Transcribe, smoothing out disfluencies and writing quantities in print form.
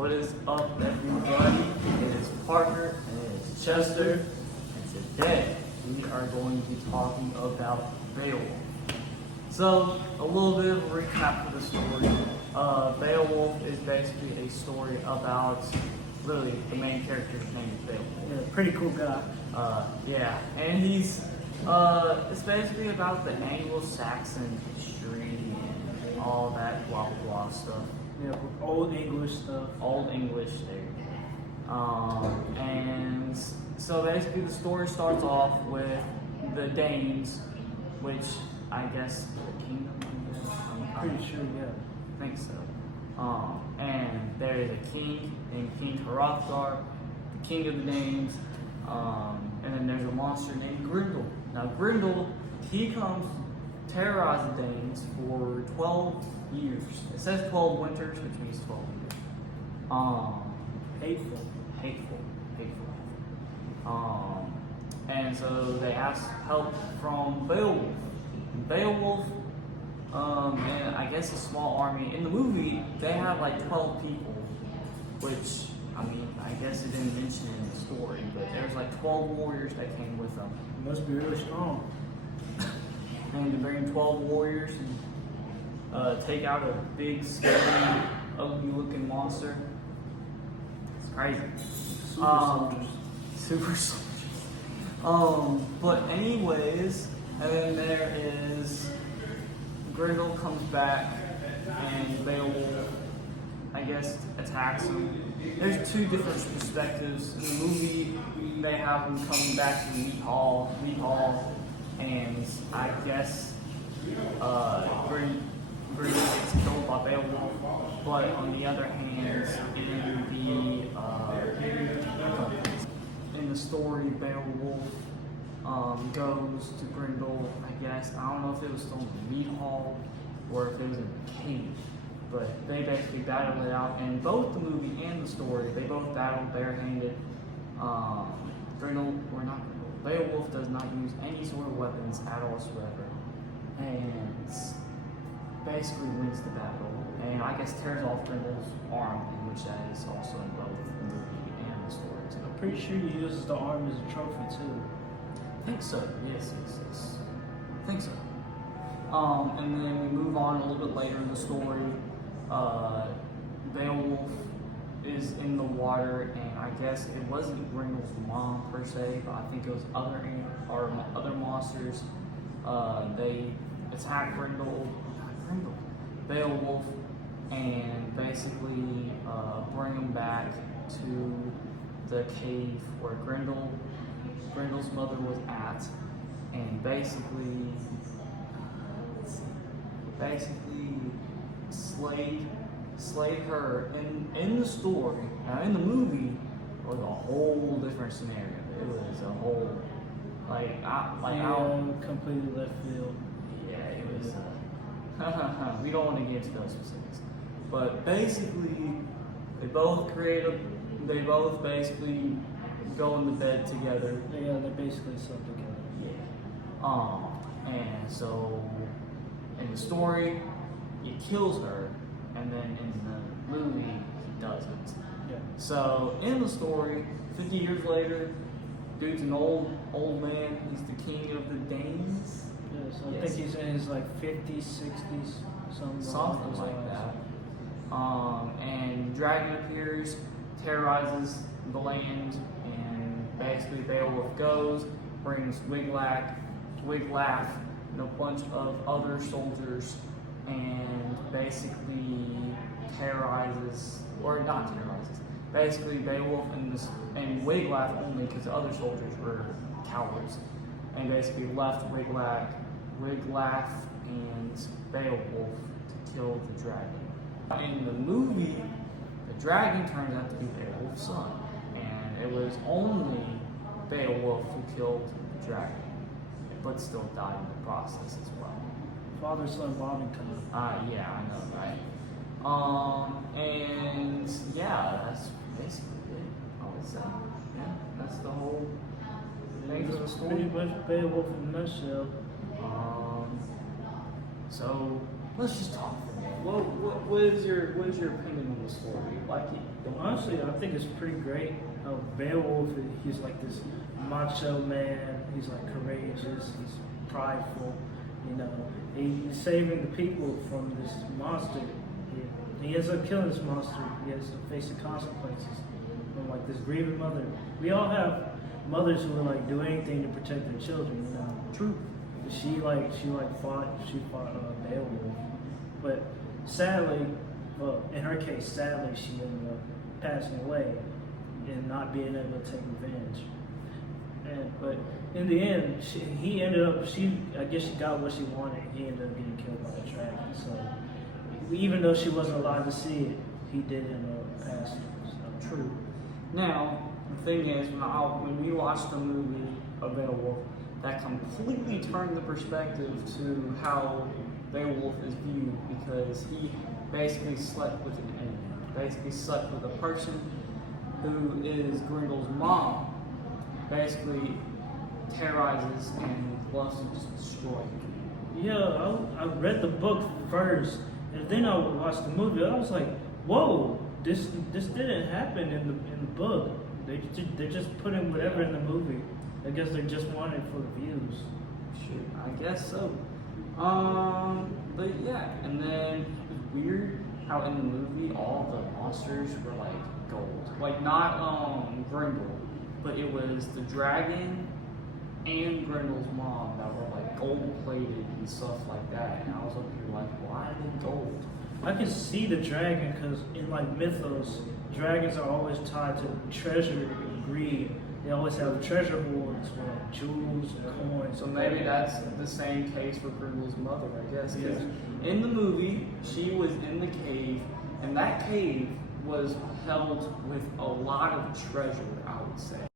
What is up, everybody? It is Parker and it is Chester, and today we are going to be talking about Beowulf. So, a little bit of a recap of the story. Beowulf is basically a story about, literally, the main character's name is Beowulf. Yeah, pretty cool guy. And he's, it's basically about the Anglo-Saxon history and all that blah blah stuff. Yeah, old English stuff. Old English there. And so basically the story starts off with the Danes, which I guess the kingdom, I guess. I'm pretty sure, yeah. I think so. And there is a king named King Hrothgar, the king of the Danes. And then there's a monster named Grendel. Now Grendel, he comes to terrorize the Danes for 12 years. It says 12 winters, which means 12 years. Hateful. And so they ask help from Beowulf. And Beowulf, and I guess a small army. In the movie, they have like 12 people, which, I mean, I guess it didn't mention it in the story, but there's like 12 warriors that came with them. It must be really strong. And to bring 12 warriors and take out a big, scary, ugly-looking monster. It's crazy. Super soldiers. But anyways, and then there is Grendel comes back, and Beowulf, I guess, attacks him. There's two different perspectives. In the movie, they have him coming back to Mead Hall, and I guess Grendel gets killed by Beowulf. But on the other hand, in the story, Beowulf goes to Grendel. I guess I don't know if it was still in the Mead Hall or if it was in the cave. But they basically battled it out, and both the movie and the story, they both battled barehanded. Beowulf does not use any sort of weapons at all whatsoever, and basically wins the battle. And I guess tears off Grendel's arm, which that is also in both the movie and the story too. I'm pretty sure he uses the arm as a trophy too. I think so. Yes. I think so. And then we move on a little bit later in the story. Beowulf is in the water, and I guess it wasn't Grendel's mom per se, but I think it was other monsters. They attack Beowulf, and basically bring him back to the cave where Grendel's mother was at, and basically slayed her. In the story. Now in the movie, it was a whole different scenario. It was a whole completely left field. Yeah, it was. We don't want to get into those specifics, but basically, they both basically go into bed together. Yeah, they basically slept together. Yeah. And so in the story, he kills her, and then in the movie, he doesn't. Yeah. So in the story, 50 years later, dude's an old man. He's the king of the Danes. Yeah, so I think he's in his like 50s, 60s, something like that. And Dragon appears, terrorizes the land, and basically Beowulf goes, brings Wiglaf, and a bunch of other soldiers, and basically basically Beowulf and Wiglaf only, because the other soldiers were cowards, and basically left Wiglaf and Beowulf to kill the dragon. In the movie, the dragon turns out to be Beowulf's son, and it was only Beowulf who killed the dragon, but still died in the process as well. Father-son bonding time. Yeah, I know, right? And yeah, that's basically it, I would say. Yeah, that's the whole thing for the story. Pretty much Beowulf in a nutshell. So let's just talk for a minute. What is your opinion on the story? like it? Honestly, I think it's pretty great how Beowulf, he's like this macho man. He's like courageous. He's prideful. You know, he's saving the people from this monster. He ends up killing this monster. He has to face the consequences from like this grieving mother. We all have mothers who will like do anything to protect their children. You know. True. She fought Beowulf, but sadly, well, in her case, sadly, she ended up passing away and not being able to take revenge. But in the end, I guess she got what she wanted. He ended up getting killed by a dragon. So even though she wasn't alive to see it, he did end up passing. So. True. Now, the thing is, when we watched the movie of Beowulf, that completely turned the perspective to how Beowulf is viewed, because he basically slept with an enemy. Basically slept with a person who is Grendel's mom. Basically terrorizes and loves to just destroy. Yeah, I read the book first, and then I watched the movie. I was like, whoa, this didn't happen in the book. They just put in whatever in the movie. I guess they just wanted for the views. Shit, I guess so. But yeah, and then it was weird how in the movie all the monsters were like gold. Like not Grendel, but it was the dragon and Grendel's mom that were like gold plated and stuff like that. And I was up here like, why are they gold? I can see the dragon because in like mythos, dragons are always tied to treasure and greed. They always have treasure hoards with like jewels and coins. So maybe that's the same case for Grendel's mother, I guess. Yeah. In the movie, she was in the cave, and that cave was held with a lot of treasure, I would say.